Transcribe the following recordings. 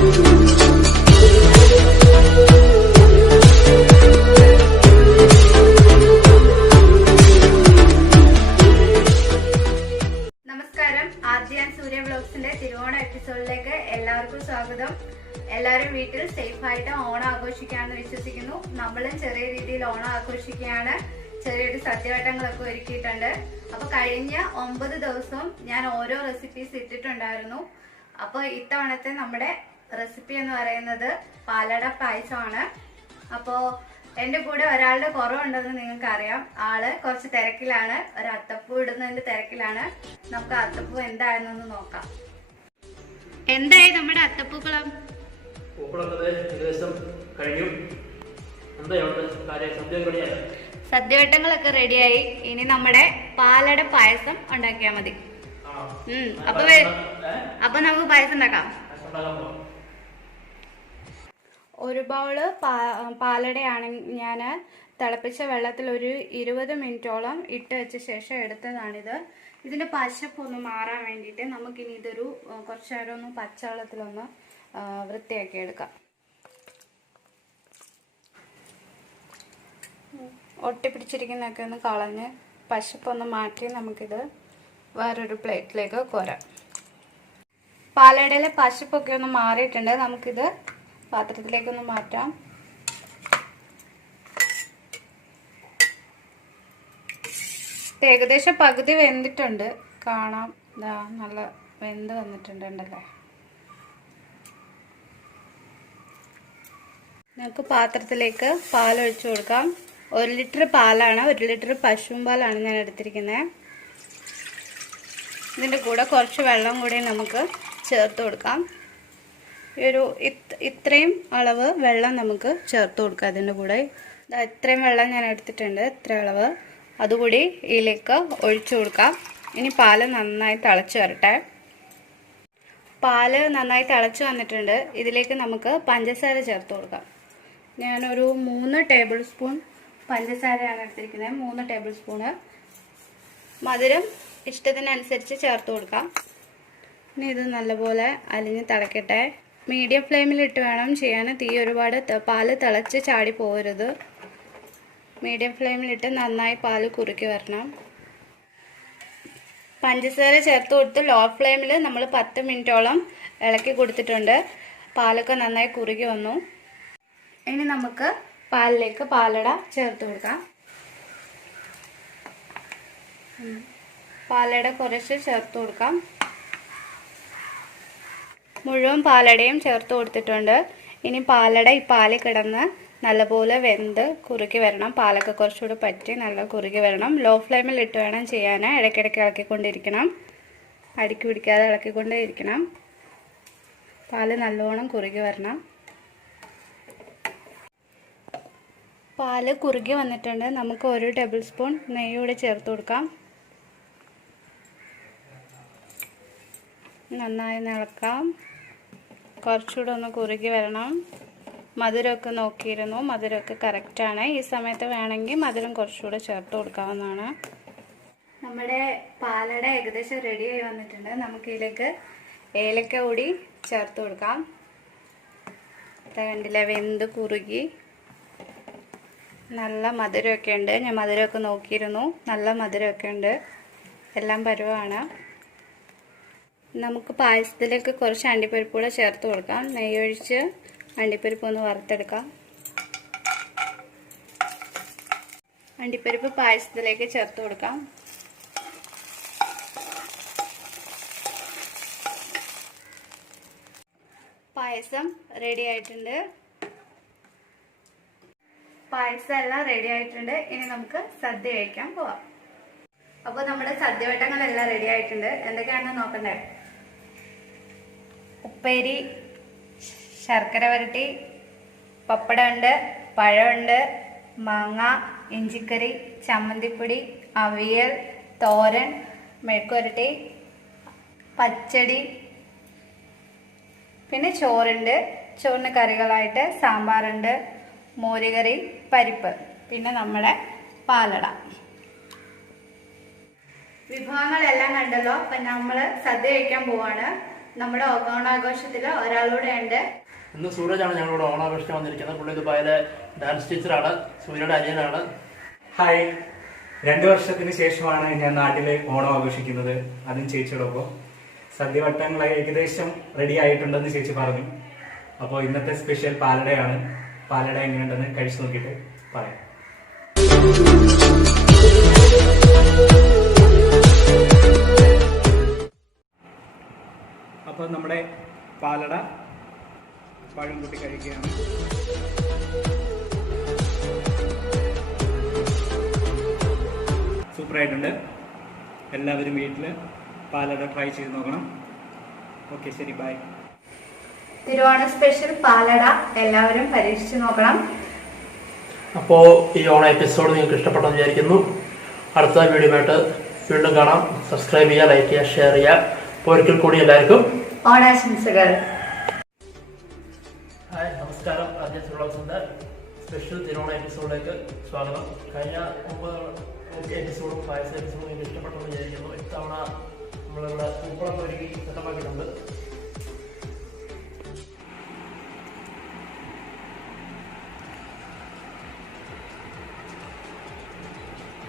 തിരുവോണ എപ്പിസോഡിലേക്ക് എല്ലാവർക്കും സ്വാഗതം. എല്ലാവരും വീട്ടിൽ സേഫ് ആയിട്ട് ഓണം ആഘോഷിക്കാമെന്ന് വിശ്വസിക്കുന്നു. നമ്മളും ചെറിയ രീതിയിൽ ഓണം ആഘോഷിക്കുകയാണ്. ചെറിയൊരു സദ്യവട്ടങ്ങളൊക്കെ ഒരുക്കിയിട്ടുണ്ട്. അപ്പൊ കഴിഞ്ഞ 9 ദിവസം ഞാൻ ഓരോ റെസിപ്പീസ് ഇട്ടിട്ടുണ്ടായിരുന്നു. അപ്പൊ ഇത്തവണത്തെ നമ്മുടെ റെസിപ്പി എന്ന് പറയുന്നത് പാലട പായസമാണ്. അപ്പോ എന്റെ കൂടെ ഒരാളുടെ കുറവുണ്ടെന്ന് നിങ്ങൾക്ക് അറിയാം. ആള് കുറച്ച് തിരക്കിലാണ്, ഒരു അത്തപ്പൂ ഇടുന്നതിന്റെ തിരക്കിലാണ്. നമുക്ക് അത്തപ്പൂ എന്തായെന്നൊന്ന് നോക്കാം. എന്തായി നമ്മുടെ അത്തപ്പൂക്കളം? സദ്യവട്ടങ്ങളൊക്കെ റെഡിയായി. ഇനി നമ്മുടെ പാലട പായസം ഉണ്ടാക്കിയാ മതി. അപ്പൊ നമുക്ക് പായസം ഉണ്ടാക്കാം. ഒരു ബൗള് പാലടയാണെങ്കിൽ ഞാൻ തിളപ്പിച്ച വെള്ളത്തിൽ ഒരു 20 മിനിറ്റോളം ഇട്ട് വെച്ച ശേഷം എടുത്തതാണിത്. ഇതിന്റെ പശപ്പൊന്ന് മാറാൻ വേണ്ടിയിട്ട് നമുക്കിനി ഇതൊരു കുറച്ചു നേരം ഒന്ന് പച്ചവെള്ളത്തിലൊന്ന് വൃത്തിയാക്കി എടുക്കാം. ഒട്ടിപ്പിടിച്ചിരിക്കുന്നതൊക്കെ ഒന്ന് കളഞ്ഞ് പശപ്പൊന്ന് മാറ്റി നമുക്കിത് വേറൊരു പ്ലേറ്റിലേക്ക് കോരാം. പാലടയിലെ പശപ്പൊക്കെ ഒന്ന് മാറിയിട്ടുണ്ട്. നമുക്കിത് പാത്രത്തിലേക്കൊന്ന് മാറ്റാം. ഏകദേശം പകുതി വെന്തിട്ടുണ്ട്, കാണാം. നല്ല വെന്ത് വന്നിട്ടുണ്ടല്ലേ. നമുക്ക് പാത്രത്തിലേക്ക് പാലൊഴിച്ചു കൊടുക്കാം. 1 ലിറ്റർ പാലാണ്, 1 ലിറ്റർ പശുവും പാലാണ് ഞാൻ എടുത്തിരിക്കുന്നത്. ഇതിൻ്റെ കൂടെ കുറച്ച് വെള്ളം കൂടി നമുക്ക് ചേർത്ത് കൊടുക്കാം. ഇത്രയും അളവ് വെള്ളം നമുക്ക് ചേർത്ത് കൊടുക്കാം. അതിൻ്റെ കൂടെ ഇത്രയും വെള്ളം ഞാൻ എടുത്തിട്ടുണ്ട്, ഇത്ര അളവ് അതുകൂടി ഇതിലേക്ക് ഒഴിച്ചു കൊടുക്കാം. ഇനി പാല് നന്നായി തിളച്ച് വരട്ടെ. പാല് നന്നായി തിളച്ച് വന്നിട്ടുണ്ട്. ഇതിലേക്ക് നമുക്ക് പഞ്ചസാര ചേർത്ത് കൊടുക്കാം. ഞാനൊരു 3 ടേബിൾ സ്പൂൺ പഞ്ചസാരയാണ് എടുത്തിരിക്കുന്നത്. 3 ടേബിൾ സ്പൂണ്. മധുരം ഇഷ്ടത്തിനനുസരിച്ച് ചേർത്ത് കൊടുക്കാം. ഇനി ഇത് നല്ലപോലെ അലിഞ്ഞ് തിളക്കട്ടെ. മീഡിയം ഫ്ലെയിമിലിട്ട് വേണം ചെയ്യാൻ. തീ ഒരുപാട് പാല് തിളച്ച് ചാടി പോകരുത്. മീഡിയം ഫ്ലെയിമിലിട്ട് നന്നായി പാല് കുറുക്കി വരണം. പഞ്ചസാര ചേർത്ത് കൊടുത്ത് ലോ ഫ്ലെയിമിൽ നമ്മൾ 10 മിനിറ്റോളം ഇളക്കി കൊടുത്തിട്ടുണ്ട്. പാലൊക്കെ നന്നായി കുറുകി വന്നു. ഇനി നമുക്ക് പാലിലേക്ക് പാലട ചേർത്ത് കൊടുക്കാം. പാലട കുറച്ച് ചേർത്ത് കൊടുക്കാം. മുഴുവൻ പാലടയും ചേർത്ത് കൊടുത്തിട്ടുണ്ട്. ഇനി പാലട ഈ പാലിൽ കിടന്ന് നല്ലപോലെ വെന്ത് കുറുക്കി വരണം. പാലൊക്കെ കുറച്ചുകൂടി പറ്റി നല്ല കുറുക്കി വരണം. ലോ ഫ്ലെയിമിൽ ഇട്ട് വേണം ചെയ്യാൻ. ഇടയ്ക്കിടയ്ക്ക് ഇളക്കിക്കൊണ്ടിരിക്കണം, അടിക്ക് പിടിക്കാതെ ഇളക്കിക്കൊണ്ടേ ഇരിക്കണം. പാല് നല്ലോണം കുറുകി വരണം. പാല് കുറുകി വന്നിട്ടുണ്ട്. നമുക്ക് 1 ടേബിൾ സ്പൂൺ നെയ്യ് കൂടി ചേർത്ത് കൊടുക്കാം. നന്നായി ഇളക്കാം. കുറച്ചുകൂടെ ഒന്ന് കുറുകി വരണം. മധുരമൊക്കെ നോക്കിയിരുന്നു, മധുരമൊക്കെ കറക്റ്റാണ്. ഈ സമയത്ത് വേണമെങ്കിൽ മധുരം കുറച്ചുകൂടെ ചേർത്ത് കൊടുക്കാവുന്നതാണ്. നമ്മുടെ പാലട ഏകദേശം റെഡിയായി വന്നിട്ടുണ്ട്. നമുക്കിതിലേക്ക് ഏലക്ക കൂടി ചേർത്ത് കൊടുക്കാം. കണ്ടില്ല, വെന്ത് കുറുകി നല്ല മധുരമൊക്കെ ഉണ്ട്. ഞാൻ മധുരമൊക്കെ നോക്കിയിരുന്നു, നല്ല മധുരമൊക്കെ ഉണ്ട്. എല്ലാം പരുവാണ്. നമുക്ക് പായസത്തിലേക്ക് കുറച്ച് അണ്ടിപ്പരിപ്പ് കൂടെ ചേർത്ത് കൊടുക്കാം. നെയ്യൊഴിച്ച് അണ്ടിപ്പരിപ്പ് ഒന്ന് വറുത്തെടുക്കാം. അണ്ടിപ്പരിപ്പ് പായസത്തിലേക്ക് ചേർത്ത് കൊടുക്കാം. പായസം റെഡി ആയിട്ടുണ്ട്. പായസം എല്ലാം റെഡി ആയിട്ടുണ്ട്. ഇനി നമുക്ക് സദ്യ കഴിക്കാൻ പോവാം. അപ്പോൾ നമ്മുടെ സദ്യവട്ടങ്ങളെല്ലാം റെഡി ആയിട്ടുണ്ട്. എന്തൊക്കെയാണെന്ന് നോക്കണ്ടേ? ഉപ്പേരി, ശർക്കര വരട്ടി, പപ്പടമുണ്ട്, പഴമുണ്ട്, മാങ്ങ, ഇഞ്ചിക്കറി, ചമ്മന്തിപ്പൊടി, അവിയൽ, തോരൻ, മെഴുക്കുവരട്ടി, പച്ചടി, പിന്നെ ചോറുണ്ട്. ചോറിന് കറികളായിട്ട് സാമ്പാറുണ്ട്, മോരുകറി, പരിപ്പ്, പിന്നെ നമ്മുടെ പാലട. വിഭവങ്ങളെല്ലാം കണ്ടല്ലോ. അപ്പം നമ്മൾ സദ്യ കഴിക്കാൻ പോവാണ്. നമ്മുടെ ഓണാഘോഷത്തിൽ ഒരാളൂടെ ഉണ്ട്. ഇന്ന് സൂരജാണ് ഞങ്ങളോട് ഓണാഘോഷിക്കാൻ വന്നിരിക്കുന്നത്. പുള്ളി ദുബായിലെ ഡാൻസ് ടീച്ചറാണ്, സൂര്യയുടെ അനിയനാണ്. ഹായ്, 2 വർഷത്തിന് ശേഷമാണ് ഞാൻ നാട്ടില് ഓണം ആഘോഷിക്കുന്നത്. അതും ചേച്ചിയോടൊപ്പം. സദ്യവട്ടങ്ങൾ ഏകദേശം റെഡി ആയിട്ടുണ്ടെന്ന് ചേച്ചി പറഞ്ഞു. അപ്പോൾ ഇന്നത്തെ സ്പെഷ്യൽ പാലടയാണ്. പാലട എങ്ങനെയുണ്ടെന്ന് കഴിച്ചു നോക്കിയിട്ട് പറയാം. അപ്പോൾ നമ്മുടെ പാലട പഴം കൂട്ടി കഴിക്കുകയാണ്. സൂപ്പറായിട്ടുണ്ട്. എല്ലാവരും വീട്ടിൽ പാലട ട്രൈ ചെയ്ത് നോക്കണം. ഓക്കെ, ശരി, ബൈ. തിരുവോണ സ്പെഷ്യൽ പാലട എല്ലാവരും പരീക്ഷിച്ച് നോക്കണം. അപ്പോൾ ഈ ഓണ എപ്പിസോഡ് നിങ്ങൾക്ക് ഇഷ്ടപ്പെട്ടെന്ന് വിചാരിക്കുന്നു. അടുത്ത വീഡിയോ ആയിട്ട് വീണ്ടും കാണാം. സബ്സ്ക്രൈബ് ചെയ്യുക, ലൈക്ക് ചെയ്യുക, ഷെയർ ചെയ്യുക. അപ്പോൾ ഒരിക്കൽ കൂടി എല്ലാവർക്കും ഓണാശംസകൾ. ഹായ്, നമസ്കാരം. രാജ്യത്തിലുള്ള സ്പെഷ്യൽ തിരുവോണ എപ്പിസോഡിലേക്ക് സ്വാഗതം. കഴിഞ്ഞ 9 എപ്പിസോഡും പായസ എപ്പിസോഡും എനിക്ക് ഇഷ്ടപ്പെട്ടെന്ന് വിചാരിക്കുന്നു. ഇത്തവണ നമ്മളിവിടെ പൂക്കളൊക്കെ ഒരുക്കി സെറ്റപ്പാക്കിയിട്ടുണ്ട്.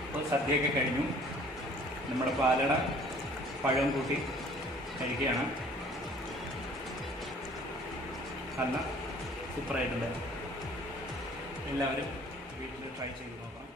ഇപ്പോൾ സദ്യയൊക്കെ കഴിഞ്ഞു. നമ്മുടെ പാലട പഴം കൂട്ടി കഴിക്കുകയാണ്. നല്ല സൂപ്പറായിട്ടുണ്ട്. എല്ലാവരും വീട്ടിൽ ട്രൈ ചെയ്ത് നോക്കാം.